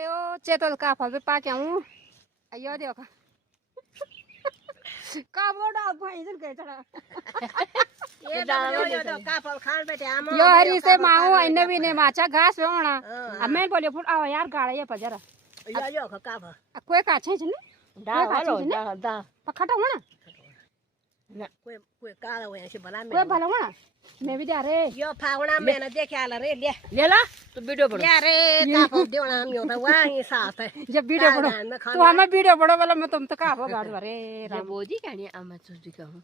Yo cheto ka phal pe pa kya hu ayo dekho ka boda bhai jin ke chara ये तो काफल खान बैठे हम yo hari se ma hu inne भी ने माचा घास होना हमें बोले फुट आओ यार गाड़ा ये पजरा यो काफल कोई का छै ने दा हेलो दा पखटा होना ना कोई काला हुए से बना में कोई भला होना मैं भी जा रे यो फावड़ा में ना देखे आला रे ले ला तो वीडियो बना या रे काफल देवना हम यो तो वही साथ है जब वीडियो बनो तो हमें वीडियो बनो वाला मैं तुम तो का हो गाड़ रे राम बोजी कहनी अम्मा चुजी का हूं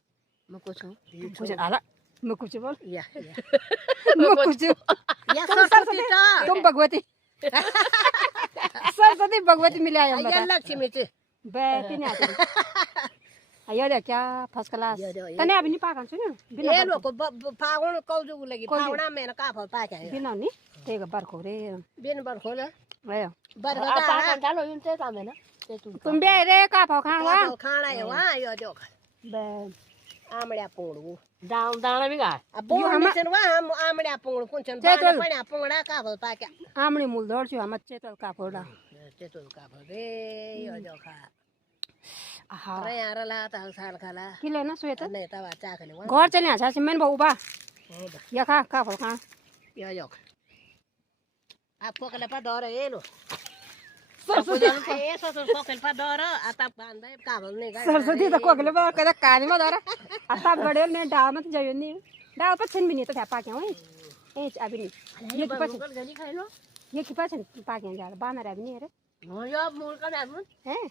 मैं कुछ हूं कुछ आला मैं कुछ बोल या मैं कुछ या सरस्वती तुम भगवती सरस्वती भगवती मिले आए हम या लक्ष्मी से बैठी नहीं आती ayo deh क्या फर्स्ट क्लास तने अभी नहीं पागल सुन ये लोग को फावड़ कौजू लगी फावड़ा में ना काफल पा के बिना नहीं तेग बार को रे बिन बर खोला आयो बर का डालो इनसे सामने ना तुम बे रे का पाव खान वा खाना है वहां यो जो बे आमड़िया पोंगू दाना भी गा अब बोल मिशन वहां हम आमड़िया पोंगू कुंचन बना पोंगड़ा काफल पा के आमणी मूल दौड़ छु हम चेतल का फोड़ा चेतल काफल रे यो जो खा हा रे यार ला ता साल खाला किले ना स्वेटर नहीं तवा चा खने घर चले आछा सिमेन बहु बा या खा का फल खा यो जो आपको कले पा दौर ये लो सरस्वती ये सो कोकल पा दौर आता बांधे काफल नहीं गा सरस्वती तो कोगले बा कदा कानी में दरा आता बड़े ने डाल मत जायो नी डाल पर छन भी नहीं तो था पा के होई ए अभी नहीं ये की पास गली खाई लो ये की पास पा के जा बानर अभी नहीं रे यो मूल का ना हैं